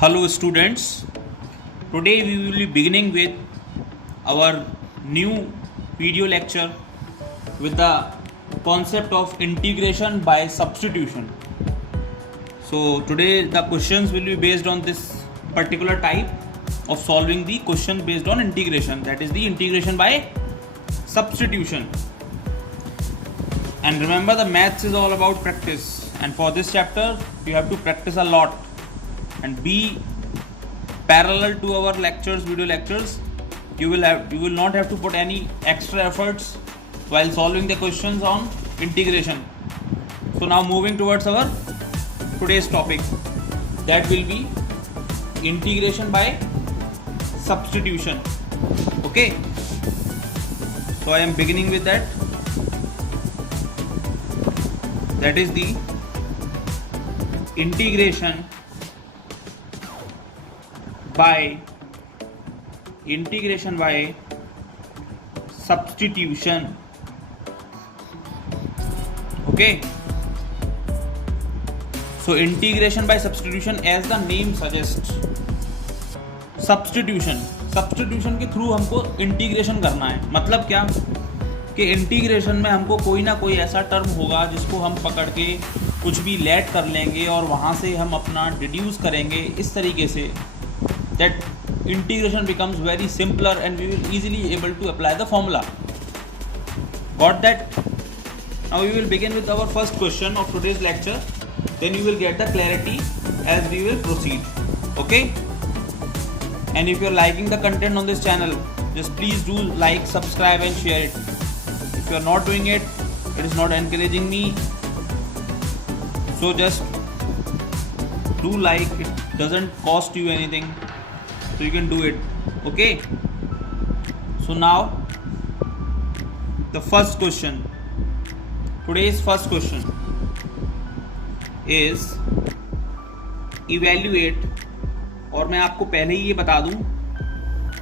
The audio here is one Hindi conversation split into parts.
Hello students, today we will be beginning with our new video lecture with the concept of integration by substitution. So today the questions will be based on this particular type of solving the question based on integration, that is the integration by substitution. And remember, the maths is all about practice, and for this chapter you have to practice a lot and be parallel to our lectures, video lectures. You will not have to put any extra efforts while solving the questions on integration. So now moving towards our today's topic, that will be integration by substitution. Okay, so I am beginning with that. That is the integration by substitution. Okay, so integration by substitution, as the name suggests, substitution के थ्रू हमको इंटीग्रेशन करना है. मतलब क्या कि इंटीग्रेशन में हमको कोई ना कोई ऐसा टर्म होगा जिसको हम पकड़ के कुछ भी लेट कर लेंगे और वहाँ से हम अपना डिड्यूस करेंगे इस तरीके से, that integration becomes very simpler and we will easily able to apply the formula. Got that? Now we will begin with our first question of today's lecture, then you will get the clarity as we will proceed. Okay, and if you are liking the content on this channel, just please do like, subscribe and share it. If you are not doing it, it is not encouraging me, so just do like. It doesn't cost you anything, so you can do it. Okay, so now the first question, today's first question is evaluate. और मैं आपको पहले ही ये बता दूं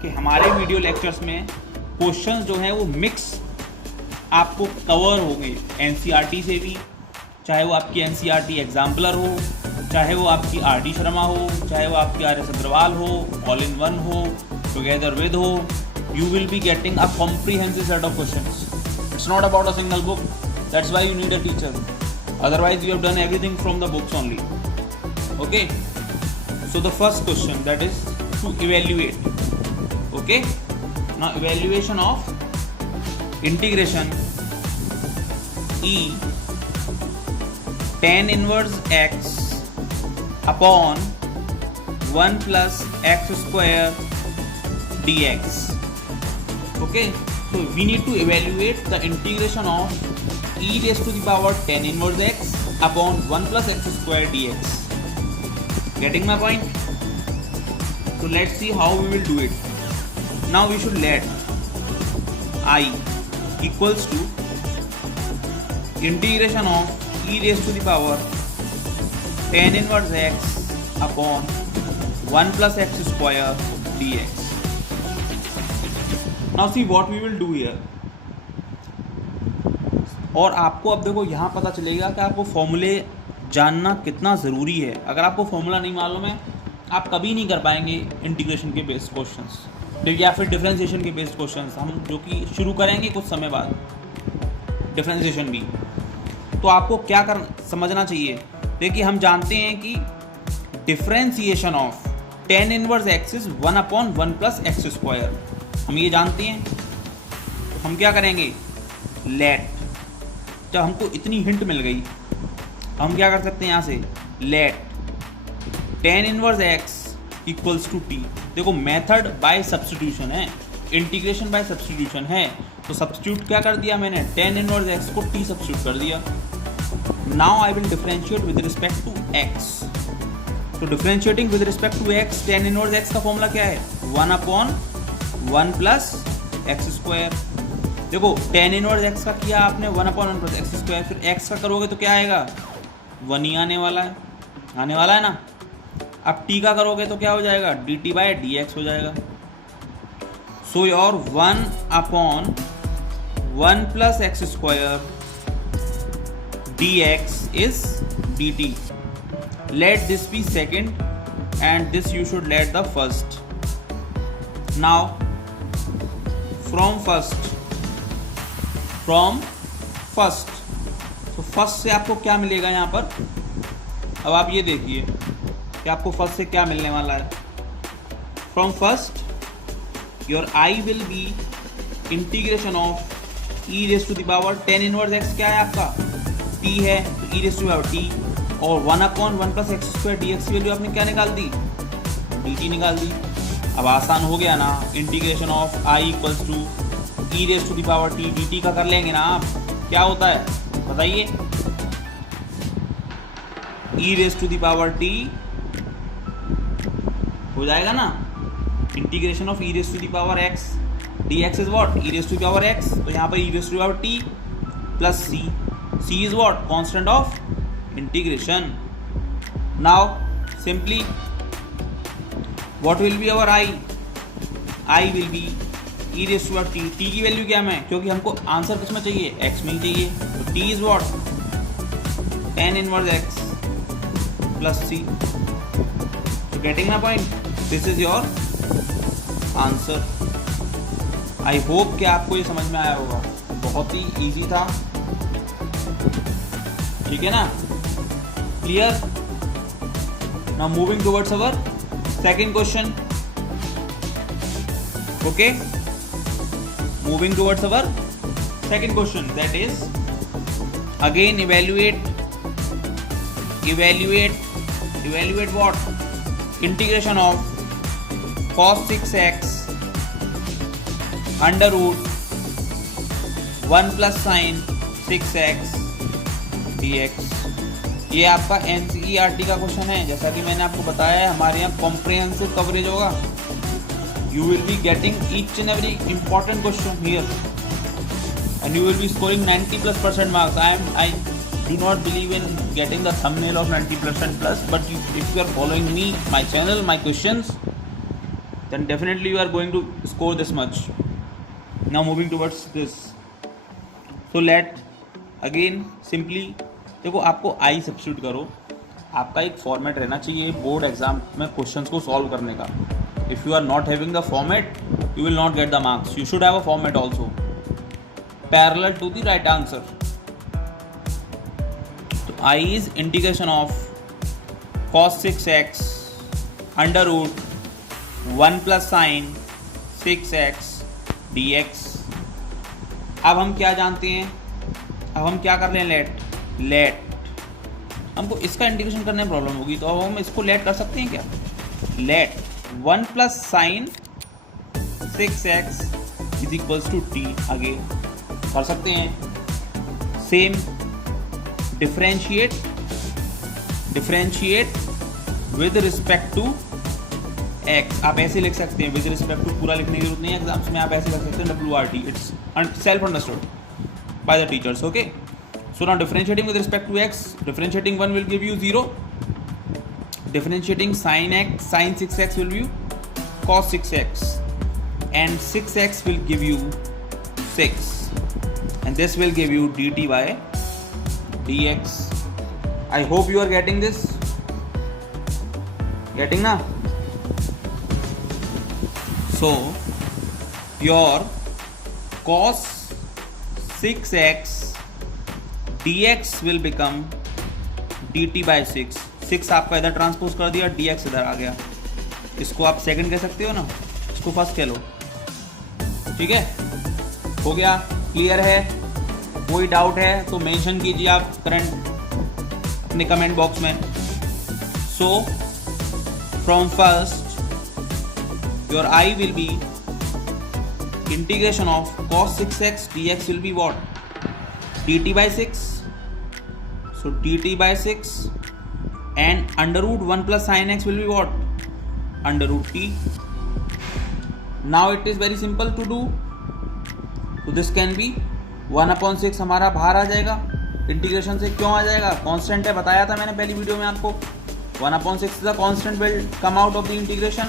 कि हमारे वीडियो लेक्चर्स में क्वेश्चंस जो हैं वो मिक्स आपको कवर होंगे, एनसीईआरटी से भी, चाहे वो आपकी एनसीईआरटी एग्जाम्पलर हो, चाहे वो आपकी आर.डी. शर्मा हो, चाहे वो आपकी आर.एस. अग्रवाल हो, ऑल इन वन हो, टुगेदर विद हो. You will be getting a comprehensive set of questions. It's not about a single book. That's why you need a teacher. Otherwise, you have done everything from the books only. Okay. So the first question, that is to evaluate. Okay. Now evaluation of integration E tan inverse x upon 1 plus x square dx. Okay, so we need to evaluate the integration of e raised to the power tan inverse x upon 1 plus x square dx. Getting my point? So let's see how we will do it. Now we should let I equals to integration of e raised to the power tan inverse x upon 1 plus x square dx. Now see what we will do here. और आपको अब देखो यहाँ पता चलेगा कि आपको फॉर्मूले जानना कितना ज़रूरी है. अगर आपको फॉर्मूला नहीं मालूम है, आप कभी नहीं कर पाएंगे इंटीग्रेशन के बेस्ड क्वेश्चंस, या फिर डिफरेंशिएशन के बेस्ड क्वेश्चंस, हम जो कि शुरू करेंगे कुछ समय बाद, डिफरेंशिएशन भी. तो आपको क्या समझना चाहिए. देखिए, हम जानते हैं कि differentiation of tan inverse x is 1 upon 1 plus x square. हम ये जानते हैं. हम क्या करेंगे, लेट, जब हमको इतनी हिंट मिल गई, हम क्या कर सकते हैं यहाँ से, let tan inverse x equals to t. देखो, मेथड बाय सब्स्टिट्यूशन है, इंटीग्रेशन बाय सब्स्टिट्यूशन है, तो सब्स्टिट्यूट क्या कर दिया मैंने, tan इनवर्स x को t सब्स्टिट्यूट कर दिया. Now I will differentiate with respect to x. तो differentiating with respect to x, tan inverse x का फॉर्मूला क्या है, 1 अपॉन 1 प्लस एक्स स्क्वायर. देखो, tan इनवर्स x का किया आपने 1 अपॉन 1 प्लस एक्स स्क्वायर, फिर x का करोगे तो क्या आएगा, 1 ही आने वाला है ना. अब t का करोगे तो क्या हो जाएगा, dt बाय dx हो जाएगा. So your 1 upon 1 plus x square dx is dt. Let this be second and this you should let the first. Now from first तो फर्स्ट से आपको क्या मिलेगा यहाँ पर। अब आप ये देखिए कि आपको फर्स्ट से क्या मिलने वाला है। From first your I will be integration of e raise to the power 10 inverse x क्या है आपका टी है, तो e raise to power t और 1/1 plus x square d x की वैल्यू आपने क्या निकाल दी, डी टी निकाल दी। अब आसान हो गया ना, integration of I equals to e raise to the power t d t का कर लेंगे ना आप, क्या होता है बताइए, e raise to the power t हो जाएगा ना, integration of e raise to the power x d x is what e raise to the power x, तो यहाँ पर e raise to the power t plus c is what constant of integration. Now simply what will be our I will be e raised to t, t की वैल्यू क्या है, क्योंकि हमको आंसर किस में चाहिए, x में ही चाहिए, तो t is what 10 inverse x plus c, so getting my point, this is your answer। I hope कि आपको ये समझ में आया होगा, बहुत ही इजी था, ठीक है ना, clear. Now moving towards our second question, okay, moving towards our second question, that is again evaluate what, integration of cos 6x under root 1 plus sin 6x dx। ये आपका NCERT का क्वेश्चन है, जैसा कि मैंने आपको बताया है हमारे यहाँ कॉम्प्रिहेंसिव कवरेज होगा, you will be getting each and every important question here and you will be scoring 90+% marks. I do not believe in getting the thumbnail of 90% plus, but if you are following me, my channel, my questions, then definitely you are going to score this much। Now moving towards this, so let again simply देखो, आपको आई सब्स्टिट्यूट करो, आपका एक फॉर्मेट रहना चाहिए बोर्ड एग्जाम में क्वेश्चंस को सॉल्व करने का। If you are not having the format you will not get the marks, you should have a format also parallel to the right answer. तो I is integration of cos 6x under root 1 plus sine 6x dx। अब हम क्या जानते हैं, अब हम क्या कर रहे हैं, लेट हमको इसका इंटीग्रेशन करने में प्रॉब्लम होगी, तो अब हम इसको लेट कर सकते हैं क्या, let 1 plus sine 6x is equals to t, आगे कर सकते हैं। Same differentiate with respect to x, आप ऐसे लिख सकते हैं, विद रिस्पेक्ट टू पूरा लिखने की जरूरत नहीं है एग्जाम्स में, आप ऐसे लिख सकते हैं WRT, it's self understood by the teachers, okay. So now differentiating with respect to x, differentiating 1 will give you 0, differentiating sin 6x will give you cos 6x, and 6x will give you 6, and this will give you dt by dx। I hope you are getting this, getting na? So your cos 6x dx will become dt by 6 आपका इधर ट्रांसपोज कर दिया, dx इधर आ गया, इसको आप सेकंड कह सकते हो ना, इसको फर्स्ट कह लो, ठीक है, हो गया, क्लियर है, कोई डाउट है तो मेंशन कीजिए आप करंट अपने कमेंट बॉक्स में। So from first your I will be integration of cos 6x dx will be what, dt by 6, so dt by 6 and under root 1 plus sin x will be what, under root t। now it is very simple to do, so this can be 1/6 हमारा बाहर आ जाएगा, इंटीग्रेशन से क्यों आ जाएगा, कांस्टेंट है, बताया था मैंने पहली वीडियो में आपको, 1/6 is the constant will come out of the integration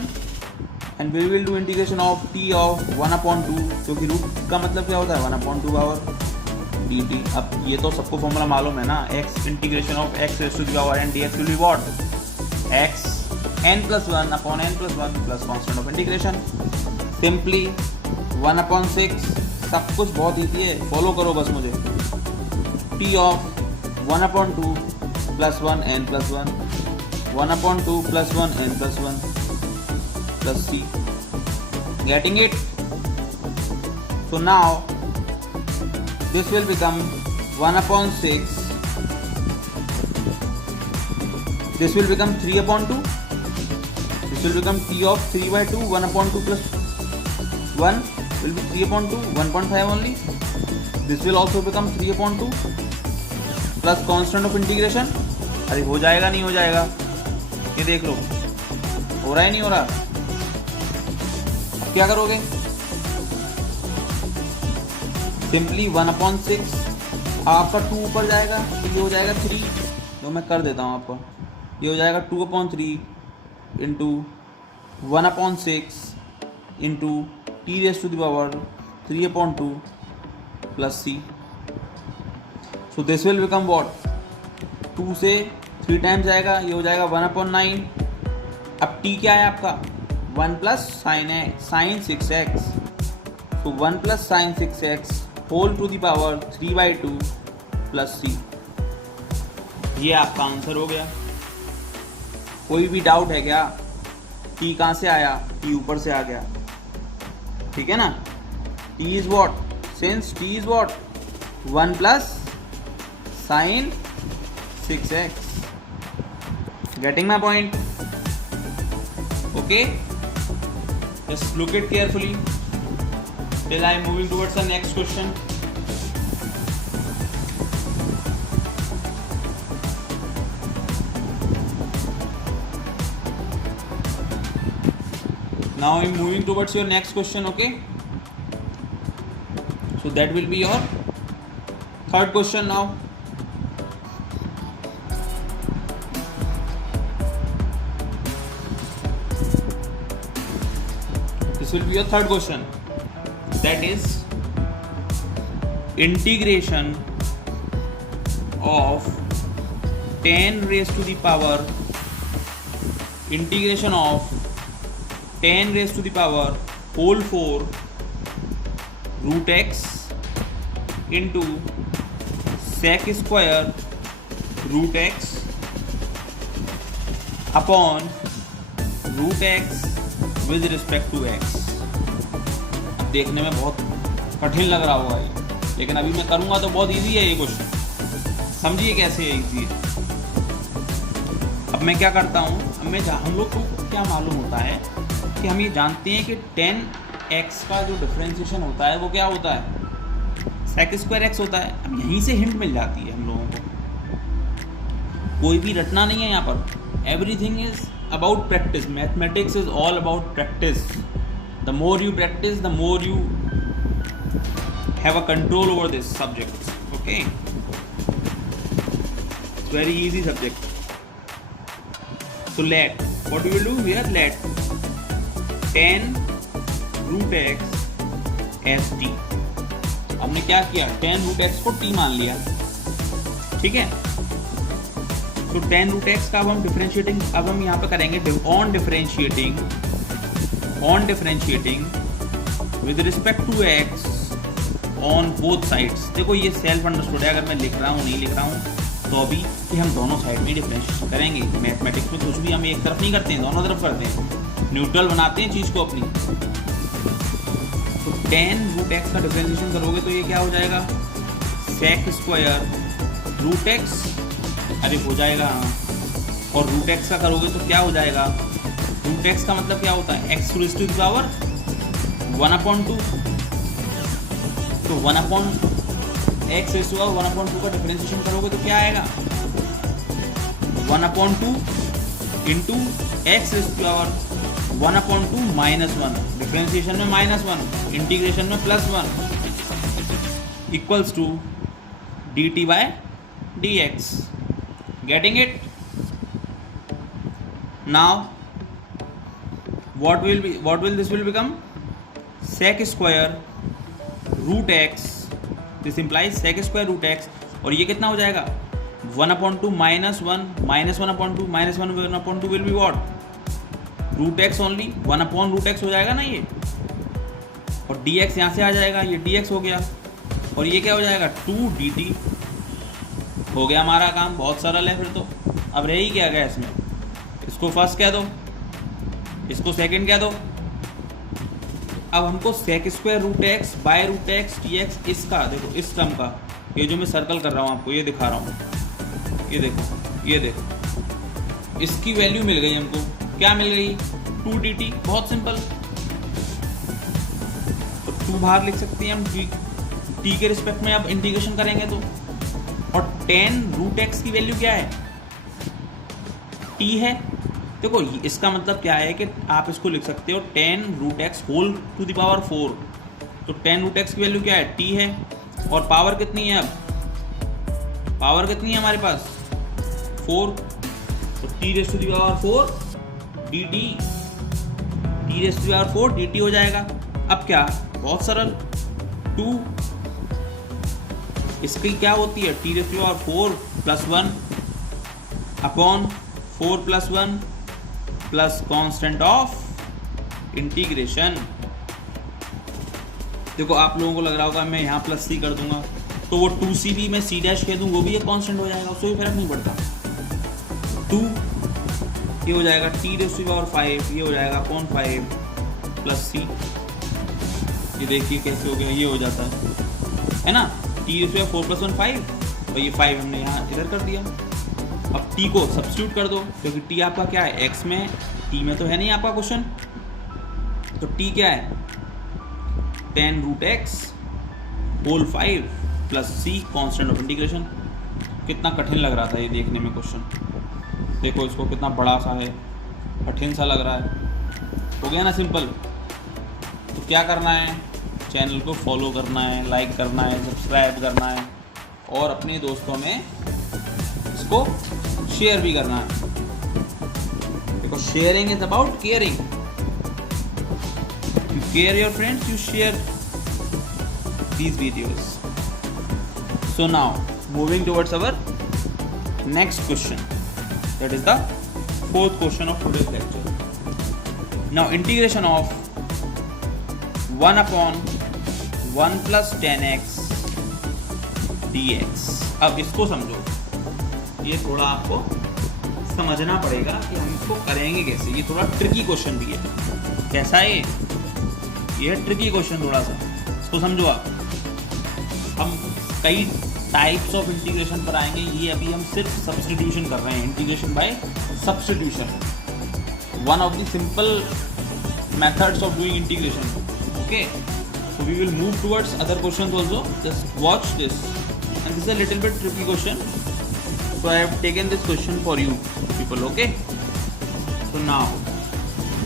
and we will do integration of t of 1/2, क्योंकि रूट का मतलब क्या होता है 1/2 पावर dt। अब ये तो सबको फॉर्मूला मालूम है ना, x integration of x raise to the power n dx will be what, x n+1 plus constant of integration, simply 1/6, सब कुछ बहुत ईजी है, फॉलो करो बस मुझे। t of 1/2 plus 1 n+1, 1/2 plus 1 n+1 plus c, getting it? So now this will become 1/6, this will become 3/2, this will become t of 3/2, 1/2 plus 1 will be 3/2, 1.5 only, this will also become 3/2 plus constant of integration। अरे हो जाएगा नहीं हो जाएगा, ये देख लो, हो रहा है नहीं हो रहा। अब क्या करोगे, सिंपली 1/6, आपका 2 ऊपर जाएगा तो ये हो जाएगा 3, तो मैं कर देता हूँ आपको, ये हो जाएगा 2/3 into 1/6 into t⁻³ plus c। So this will become what, 2 से 3 टाइम्स जाएगा, ये हो जाएगा 1/9। अब t क्या है आपका, 1 प्लस साइन 6x, तो 1 plus sine 6x whole to the power 3/2 plus c। ये आपका आंसर हो गया। कोई भी डाउट है क्या, t कहाँ से आया, t ऊपर से आ गया, ठीक है ना। t is what, since t is what 1 plus sine 6x, getting my point? Okay, just look it carefully till I am moving towards the next question. Now I am moving towards your next question, okay? So that will be your third question now. This will be your third question. That is integration of 10 raised to the power, integration of 10 raised to the power whole 4 root x into sec square root x upon root x with respect to x। देखने में बहुत कठिन लग रहा होगा ये, लेकिन अभी मैं करूँगा तो बहुत इजी है ये क्वेश्चन, समझिए कैसे इजी है। अब मैं क्या करता हूँ, अब मैं हम लोग को क्या मालूम होता है कि हम ये जानते हैं कि 10x का जो डिफरेंशिएशन होता है वो क्या होता है, sec स्क्वायर x होता है। अब यहीं से हिंट मिल जाती है हम लोगों को, कोई भी रटना नहीं है यहाँ पर, everything is about practice, mathematics is all about practice. The more you practice, the more you have a control over this subject. Okay, it's very easy subject. So let, what we will do here, let 10 root x as t। हमने क्या किया, 10 root x को t मान लिया, ठीक है। तो 10 root x का अब हम डिफरेंशिएटिंग, अब हम यहाँ पे करेंगे on differentiating with respect to x on both sides। देखो ये सेल्फ अंडरस्टूड है, अगर मैं लिख रहा हूँ नहीं लिख रहा हूँ तो अभी कि हम दोनों साइड में डिफरेंशिएट करेंगे। मैथमेटिक्स में कुछ भी हम एक तरफ नहीं करते हैं, दोनों तरफ करते हैं, न्यूट्रल बनाते हैं चीज़ को अपनी। तो 10 रूट एक्स का डिफरेंशिएशन करोगे तो ये क्या हो जाएगा, सेक स्क्वायर रूट एक्स, अरे हो जाएगा, और रूट एक्स का करोगे तो क्या हो जाएगा, रूट एक्स का मतलब क्या होता है, x raise to the power 1/2, तो 1/x रेज़ टू पावर 1/2 का डिफरेंशिएशन करोगे तो क्या आएगा, 1/2 into x raise to power 1/2 -1, differentiation में -1, इंटीग्रेशन में +1 equals to dt/dx। Getting it? Now what will this will become, sec square root x, this implies sec square root x, और ये कितना हो जाएगा 1/2 -1 -1/2 -1/2 will be what, root x only, 1 upon root x हो जाएगा ना ये, और डी एक्स यहाँ से आ जाएगा, ये डी एक्स हो गया, और ये क्या हो जाएगा 2 डी टी। हो गया हमारा काम, बहुत सरल है फिर तो। अब रह ही क्या गया इसमें, इसको फर्स्ट कह दो, इसको सेकंड कह दो। अब हमको sec square root x by root x t x, इसका देखो, इस टर्म का, ये जो मैं सर्कल कर रहा हूँ आपको, ये दिखा रहा हूँ, ये देखो, ये देखो, इसकी वैल्यू मिल गई हमको। क्या मिल गई 2 डी टी। बहुत सिंपल, तो 2 बाहर लिख सकते हैं हम टी के रिस्पेक्ट में अब इंटीग्रेशन करेंगे तो। और 10 रूट एक्स की वैल्यू क्या है, टी है। देखो इसका मतलब क्या है कि आप इसको लिख सकते हो 10 root x whole to the power 4। तो 10 रूट एक्स की वैल्यू क्या है, टी है। और पावर कितनी है, अब पावर कितनी है हमारे पास 4, तो t raise to the power 4 d t, t raise to the power 4 d t हो जाएगा। अब क्या, बहुत सरल, 2 इसकी क्या होती है, t raise to the power 4 plus 1 upon 4 plus 1 plus constant of integration. देखो आप लोगों को लग रहा होगा मैं यहाँ प्लस सी कर दूंगा, तो वो 2c भी मैं c डैश कह दूँ, वो भी एक कांस्टेंट हो जाएगा, उससे भी फर्क नहीं पड़ता। 2 ये हो जाएगा t raise to the power 5, ये हो जाएगा अपॉन 5 प्लस c। ये देखिए कैसे हो गया, ये हो जाता है ना, टी रेस टू 4 प्लस 1 5, और ये 5 हमने यहाँ इधर कर दिया। अब t को सब्स्टिट्यूट कर दो, क्योंकि t आपका क्या है x में, t में तो है नहीं आपका क्वेश्चन, तो t क्या है 10 root x whole 5 plus c constant of integration. कितना कठिन लग रहा था ये देखने में क्वेश्चन, देखो इसको कितना बड़ा सा है, कठिन सा लग रहा है। हो गया ना सिंपल। तो क्या करना है, चैनल को फॉलो करना है, लाइक करना है, सब्सक्राइब करना है, और अपने दोस्तों में इसको शेयर भी करना है। देखो sharing is about caring, you care your friends, you share these videos. So now moving towards our next question, that is the 4th question of today's lecture. Now integration of 1 upon 1 plus 10x dx. अब इसको समझो, ये थोड़ा आपको समझना पड़ेगा कि हम इसको करेंगे कैसे। ये थोड़ा ट्रिकी क्वेश्चन भी है। कैसा है ये ट्रिकी क्वेश्चन थोड़ा सा, इसको समझो आप। हम कई टाइप्स ऑफ इंटीग्रेशन पर आएंगे, ये अभी हम सिर्फ सब्स्टिट्यूशन कर रहे हैं, integration by substitution, one of the simple methods of doing integration. Okay, so we will move towards other questions also, just watch this, and this is a little bit tricky question, so I have taken this question for you people. Okay, so now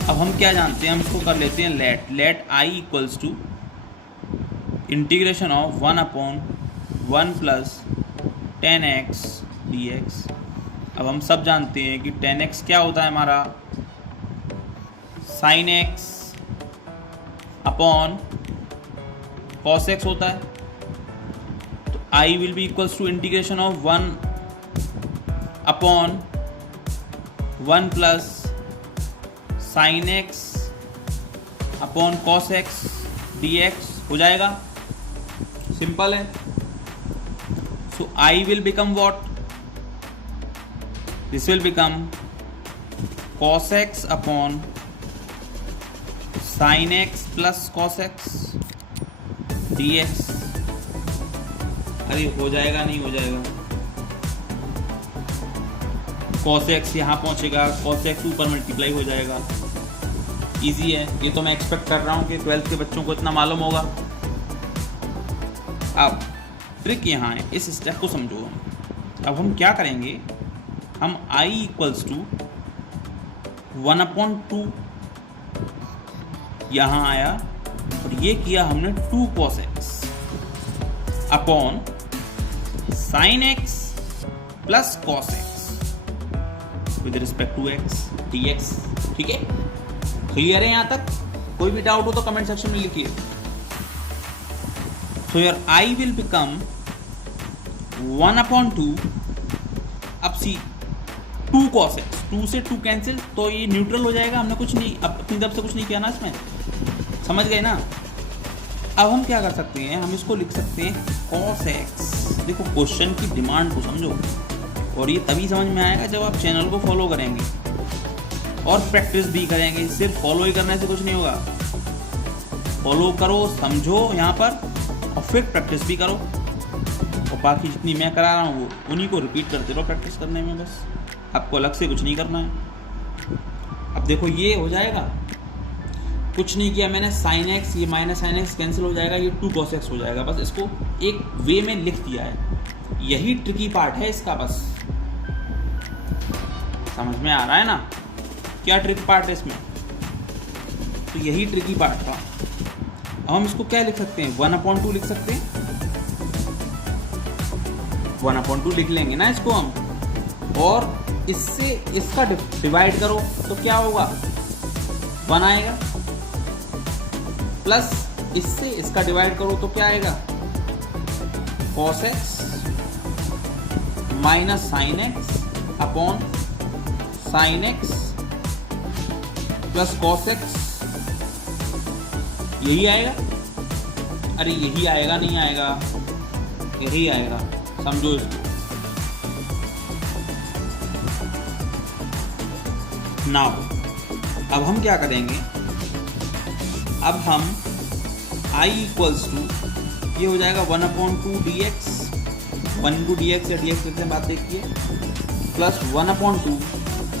अब हम क्या जानते हैं, हम इसको कर लेते हैं let I equals to integration of 1 upon 1 plus 10x dx। अब हम सब जानते हैं कि 10x क्या होता है हमारा, sin x upon cos x होता है। तो I will be equals to integration of 1 upon 1 plus sin x upon cos x dx हो जाएगा। सिंपल है। सो I will become what? This will become cos x upon sin x plus cos x dx। अरे हो जाएगा, नहीं हो जाएगा, cos x यहाँ पहुँचेगा, cos x ऊपर मल्टीप्लाई हो जाएगा। इजी है, ये तो मैं एक्सपेक्ट कर रहा हूँ कि 12th के बच्चों को इतना मालूम होगा। अब ट्रिक यहाँ है, इस स्टेप को समझो। अब हम क्या करेंगे, हम I इक्वल्स टू 1 अपॉन 2 यहाँ आया, और ये किया हमने 2 cos x upon sin x plus cos x with respect to x dx। ठीक है, क्लियर है यहाँ तक? कोई भी डाउट हो तो कमेंट सेक्शन में लिखिए। So your I will become 1 upon 2। अब सी 2 cos x, 2 से 2 कैंसिल, तो ये न्यूट्रल हो जाएगा। हमने कुछ नहीं, अपनी तरफ से कुछ नहीं किया ना इसमें, समझ गए ना। अब हम क्या कर सकते हैं, हम इसको लिख सकते हैं cos x। देखो क्वेश्चन की डिमांड को समझो, और ये तभी समझ में आएगा जब आप चैनल को फॉलो करेंगे और प्रैक्टिस भी करेंगे। सिर्फ फॉलो ही करने से कुछ नहीं होगा, फॉलो करो, समझो यहाँ पर, और फिर प्रैक्टिस भी करो। और बाकी जितनी मैं करा रहा हूँ वो उन्हीं को रिपीट करते रहो प्रैक्टिस करने में, बस आपको अलग से कुछ नहीं करना है। अब देखो ये हो जाएगा, कुछ नहीं किया मैंने, साइन एक्स, ये माइनस साइन एक्स कैंसिल हो जाएगा, ये 2 cos x हो जाएगा। बस इसको एक वे में लिख दिया है, यही ट्रिकी पार्ट है इसका। बस समझ में आ रहा है ना क्या ट्रिक पार्ट है इसमें, तो यही ट्रिकी पार्ट था। अब हम इसको क्या लिख सकते हैं, 1/2 लिख सकते हैं, 1/2 लिख लेंगे ना इसको हम, और इससे इसका डिवाइड करो तो क्या होगा, 1 आएगा, प्लस इससे इसका डिवाइड करो तो क्या आएगा, cos x minus sine x upon sine x plus cos x, यही आएगा। अरे यही आएगा, नहीं आएगा, यही आएगा, समझो इसको। नाउ अब हम क्या करेंगे, अब हम I इक्वल्स टू, ये हो जाएगा 1/2 dx, 1 into dx या dx लिखते हैं, बात देखिए, plus 1/2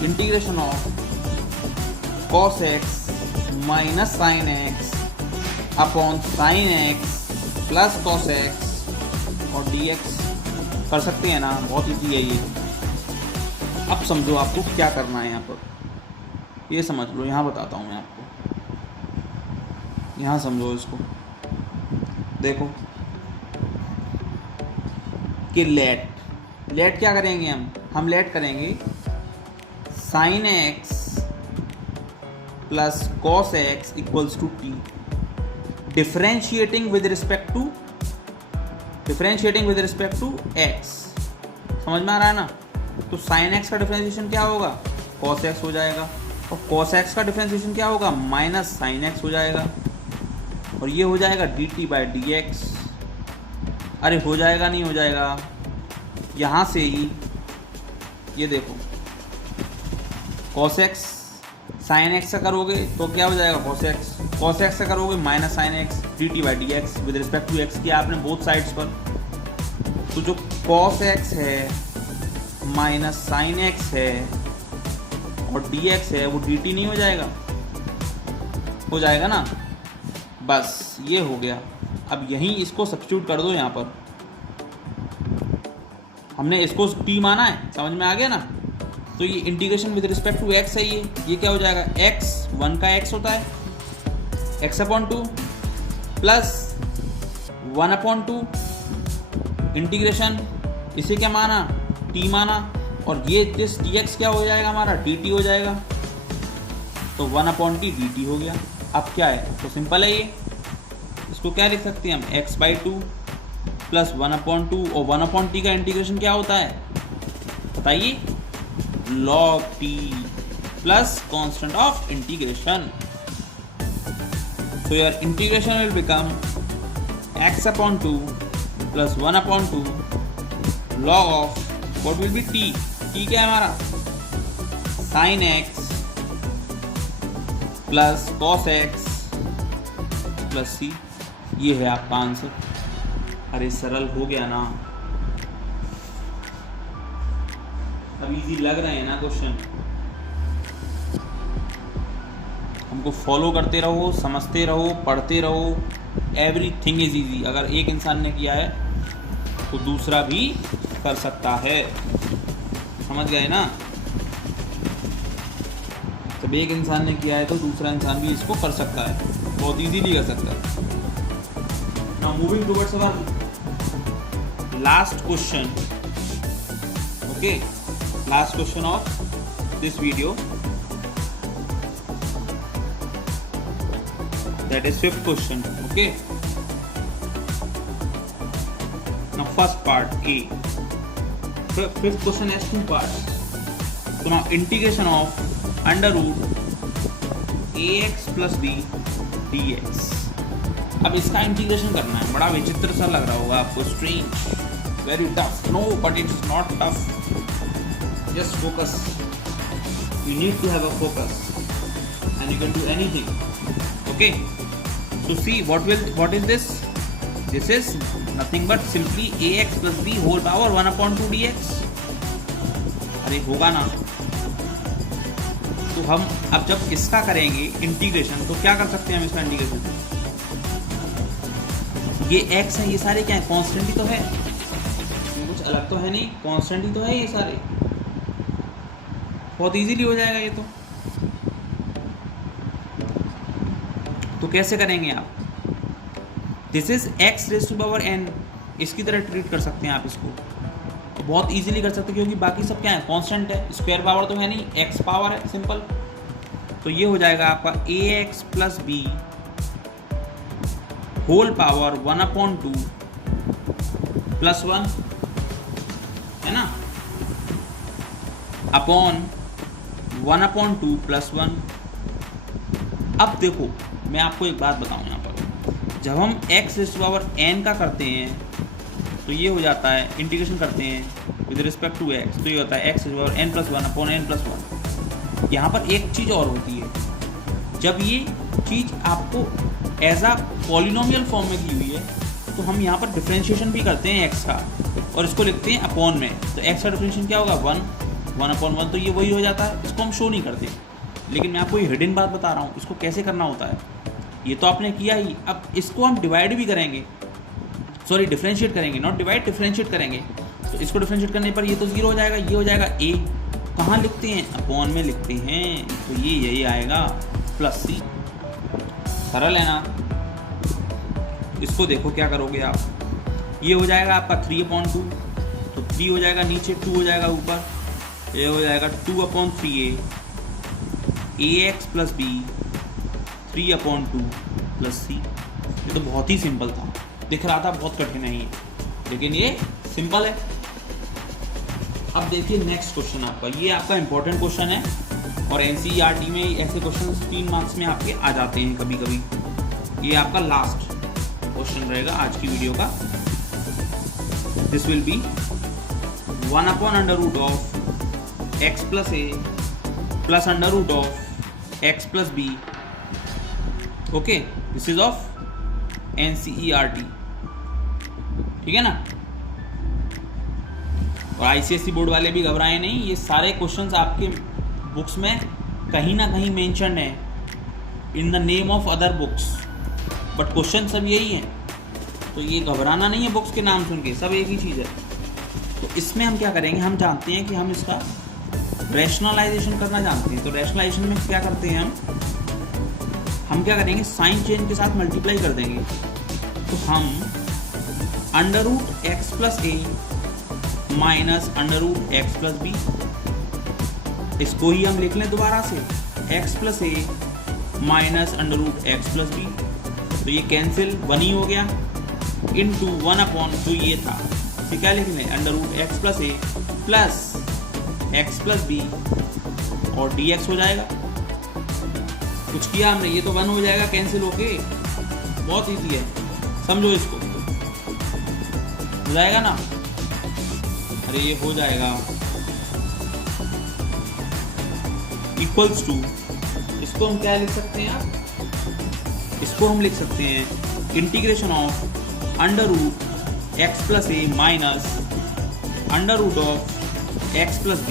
integration of cos x minus sine x upon sine x plus cos x और dx। कर सकते हैं ना, बहुत ईजी है ये। अब समझो आपको क्या करना है यहाँ पर, ये समझ लो, यहाँ बताता हूँ मैं आपको, यहाँ समझो इसको। देखो कि लेट क्या करेंगे हम लेट करेंगे sine x plus cos x equals to t, differentiating with respect to x. समझ में आ रहा है ना। तो साइन एक्स का डिफरेंशिएशन क्या होगा, कॉस एक्स हो जाएगा, और कॉस एक्स का डिफरेंशिएशन क्या होगा, माइनस साइन एक्स हो जाएगा, और ये हो जाएगा D t by d x. अरे हो जाएगा, नहीं हो जाएगा, यहाँ से ही ये देखो, कॉस एक्स साइन एक्स का करोगे तो क्या हो जाएगा, कॉस एक्स का करोगे minus sine x d t by d x with respect to x किया आपने बोथ साइड्स पर। तो जो कॉस एक्स है माइनस साइन एक्स है और डी एक्स है, वो डी टी नहीं हो जाएगा, हो जाएगा ना। बस ये हो गया। अब यहीं इसको सब्स्टिट्यूट कर दो, यहाँ पर हमने इसको t माना है, समझ में आ गया ना। तो ये integration with respect to x है, ये क्या हो जाएगा, x 1 का x होता है, x/2 प्लस 1/2 इंटीग्रेशन, इसे क्या माना, t माना, और ये दिस dx क्या हो जाएगा हमारा, dt हो जाएगा। तो 1/t dt हो गया। अब क्या है, तो सिंपल है ये, इसको क्या लिख सकते हैं हम, x/2 प्लस 1/2, और 1/t का इंटीग्रेशन क्या होता है बताइए, log t plus constant of integration. So your integration will become x/2 plus 1/2 log of what will be t क्या है हमारा, sin x plus cos x plus c। ये है आपका आंसर। अरे सरल हो गया ना, अब इजी लग रहे हैं ना क्वेश्चन। हमको फॉलो करते रहो, समझते रहो, पढ़ते रहो, एवरीथिंग इज इजी। अगर एक इंसान ने किया है तो दूसरा भी कर सकता है, समझ गए ना। जब एक इंसान ने किया है तो दूसरा इंसान भी इसको कर सकता है, बहुत इजीली कर सकता है। Now moving towards our last question, okay, last question of this video, that is 5th question, okay. Now first part A, 5th question has 2 parts. तो now integration of under root ax plus b dx। अब इसका इंटीग्रेशन करना है, बड़ा विचित्र सा लग रहा होगा आपको, strange, very tough. No, but it's not tough, just focus, you need to have a focus and you can do anything. Okay, so see what is this? This is nothing but simply ax plus b whole power 1/2 dx। अरे होगा ना। तो हम अब जब इसका करेंगे इंटीग्रेशन तो क्या कर सकते हैं हम इसका इंटीग्रेशन? ये x है, ये सारे क्या है? कांस्टेंट ही तो है, कुछ अलग तो है नहीं, कांस्टेंट ही तो है ये सारे। बहुत इजीली हो जाएगा ये तो कैसे करेंगे आप? This is x raise to power n, इसकी तरह ट्रीट कर सकते हैं आप इसको, तो बहुत इजीली कर सकते हैं क्योंकि बाकी सब क्या है? कांस्टेंट है, स्क्वायर पावर तो है नहीं, x पावर है, सिंपल। तो ये हो जाएगा आपका ax plus b whole power 1/2 plus 1, है ना, अपॉन 1/2 प्लस 1। अब देखो मैं आपको एक बात बताऊं, यहाँ पर जब हम x raise to power n का करते हैं तो ये हो जाता है, इंटीग्रेशन करते हैं विद रिस्पेक्ट टू x, तो ये होता है x raise to power n plus 1 upon n plus 1। यहाँ पर एक चीज़ और होती है, जब ये चीज़ आपको एज आ पॉलिनोमियल फॉर्म में दी हुई है तो हम यहाँ पर डिफ्रेंशिएशन भी करते हैं x का और इसको लिखते हैं अपॉन में, तो x का डिफ्रेंशिएशन क्या होगा? 1/1, तो ये वही हो जाता है, इसको हम शो नहीं करते। लेकिन मैं आपको ये हिडन बात बता रहा हूँ, इसको कैसे करना होता है, ये तो आपने किया ही। अब इसको हम डिवाइड भी करेंगे, सॉरी डिफ्रेंशिएट करेंगे, नॉट डिवाइड, डिफ्रेंशिएट करेंगे। तो इसको डिफ्रेंशिएट करने पर ये तो 0 हो जाएगा, ये हो जाएगा a, कहाँ लिखते हैं? अपॉन में लिखते हैं, तो ये यही आएगा प्लस c। सरल है ना? इसको देखो क्या करोगे आप, ये हो जाएगा आपका 3/2, तो 3 हो जाएगा नीचे, 2 हो जाएगा ऊपर, ये हो जाएगा 2/3a ax plus b 3/2 plus c। ये तो बहुत ही सिंपल था, दिख रहा था बहुत कठिन है ये, लेकिन ये सिंपल है। अब देखिए नेक्स्ट क्वेश्चन आपका, ये आपका इंपॉर्टेंट क्वेश्चन है और NCERT में ऐसे क्वेश्चन 3 मार्क्स में आपके आ जाते हैं कभी कभी। ये आपका लास्ट क्वेश्चन रहेगा आज की वीडियो का। This will B 1/√of x plus a plus √of x plus b। Okay, this is of NCERT, ठीक है ना। और ICSE बोर्ड वाले भी घबराए नहीं, ये सारे क्वेश्चंस आपके बुक्स में कहीं ना कहीं मेंशन है in the name of other books, but question सब यही हैं, तो ये घबराना नहीं है बुक्स के नाम सुन के, सब एक ही चीज़ है। तो इसमें हम क्या करेंगे, हम जानते हैं कि हम इसका रैशनलाइजेशन करना जानते हैं। तो रैशनलाइजेशन में क्या करते हैं हम क्या करेंगे, साइन चेंज के साथ मल्टीप्लाई कर देंगे। तो हम √x plus a minus √x plus b, इसको ही हम लिख लें दोबारा से, x plus a minus √x plus b, तो ये कैंसिल, 1 ही हो गया, इंटू 1/2 ये था, तो क्या लिख लें, √x plus a plus x plus b और dx हो जाएगा। कुछ किया हमने, ये तो 1 हो जाएगा कैंसिल होके, बहुत इजी है, समझो इसको, हो जाएगा ना। अरे ये हो जाएगा इक्वल्स टू, इसको हम क्या लिख सकते हैं आप, इसको हम लिख सकते हैं integration of √x plus a minus √of x plus b,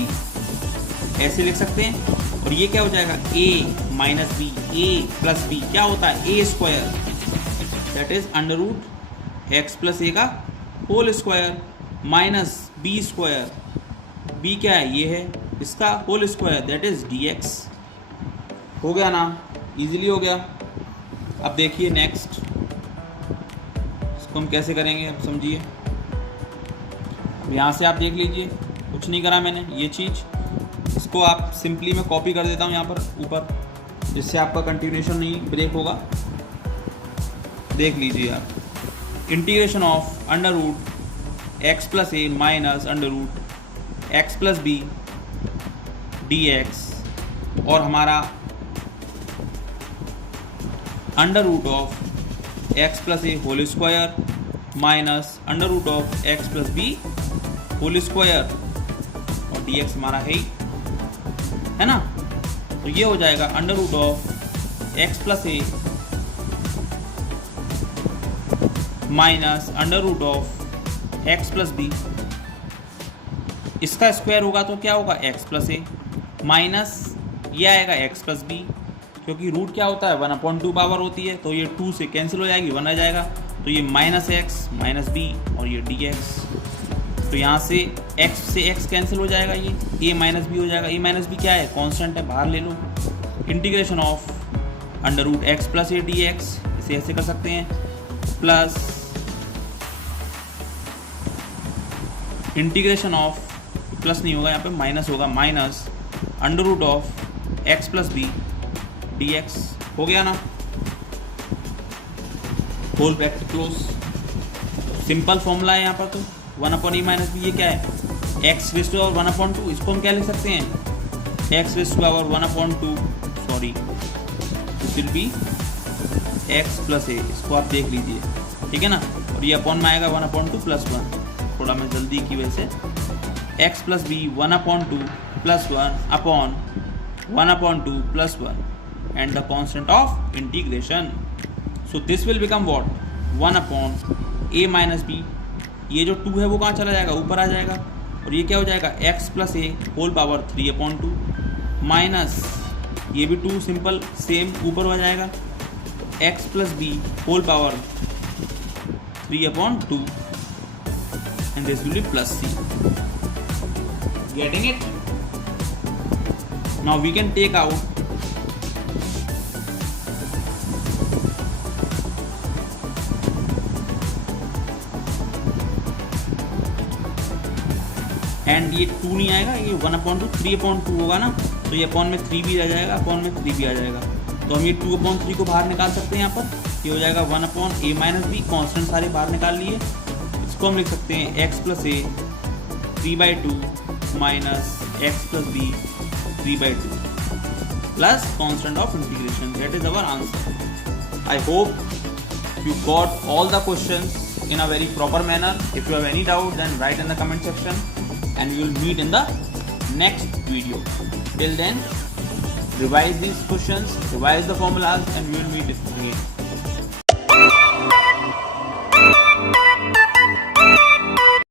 ऐसे लिख सकते हैं। और ये क्या हो जाएगा, a minus b, a plus b क्या होता है, a square, that is √x plus a का whole square minus b square, b क्या है, ये है, इसका whole square, that is dx। हो गया ना, इजीली हो गया। अब देखिए नेक्स्ट, इसको हम कैसे करेंगे, अब समझिए। यहाँ से आप देख लीजिए, कुछ नहीं करा मैंने, ये चीज़, इसको आप सिंपली मैं कॉपी कर देता हूँ यहाँ पर ऊपर, जिससे आपका कंटिन्यूएशन नहीं ब्रेक होगा। देख लीजिए आप, integration of √x plus a minus √x plus b dx और हमारा under root of x plus a whole square minus under root of x plus b whole square और dx हमारा है ना। तो ये हो जाएगा under root of x plus a minus under root of x plus b, इसका स्क्वायर होगा तो क्या होगा x प्लस ए माइनस ये आएगा x प्लस बी, क्योंकि रूट क्या होता है 1/2 पावर होती है, तो ये 2 से कैंसिल हो जाएगी, 1 आ जाएगा, तो ये माइनस एक्स माइनस बी और ये dx। तो यहाँ से x से x कैंसिल हो जाएगा, ये a माइनस बी हो जाएगा। a माइनस बी क्या है, कांस्टेंट है, बाहर ले लो। Integration of under root x plus a dx, इसे ऐसे कर सकते हैं, प्लस इंटीग्रेशन ऑफ, प्लस नहीं होगा यहाँ पे, माइनस होगा, minus under root of x plus b dx। हो गया ना, whole bracket close. Simple formula है यहाँ पर, तो 1/e माइनस बी, ये क्या है, x रेज़ टू पावर 1/2, इसको हम क्या लिख सकते हैं, x raise to power 1/2, sorry this will be x plus a, इसको आप देख लीजिए, ठीक है ना। और ये अपॉन में आएगा 1/2 प्लस 1, थोड़ा मैं जल्दी की वजह से, x plus b 1/2 plus 1 upon 1/2 plus 1 and the constant of integration. So this will become what, 1/a minus b, ये जो 2 है वो कहाँ चला जाएगा, ऊपर आ जाएगा, और ये क्या हो जाएगा x plus a whole power 3/2 minus ये भी 2 सिंपल सेम ऊपर हो जाएगा, x plus b whole power 3/2 and this will be plus c. Getting it? Now we can take out and ये 2 नहीं आएगा, ये 1/2 3/2 होगा ना, तो ये अपॉन में 3 भी आ जाएगा, अपॉन में 3 भी आ जाएगा, तो हम ये 2/3 को बाहर निकाल सकते हैं। यहाँ पर ये हो जाएगा 1/a माइनस बी, कॉन्स्टेंट सारे बाहर निकाल लिए, इसको हम लिख सकते हैं x plus a 3/2 minus x plus b 3/2 plus constant of integration, that is our answer. I hope you got all the questions in a very proper manner. If you have any doubt, then write in the comment section and we will meet in the next video. Till then, revise these questions, revise the formulas, and we will meet again.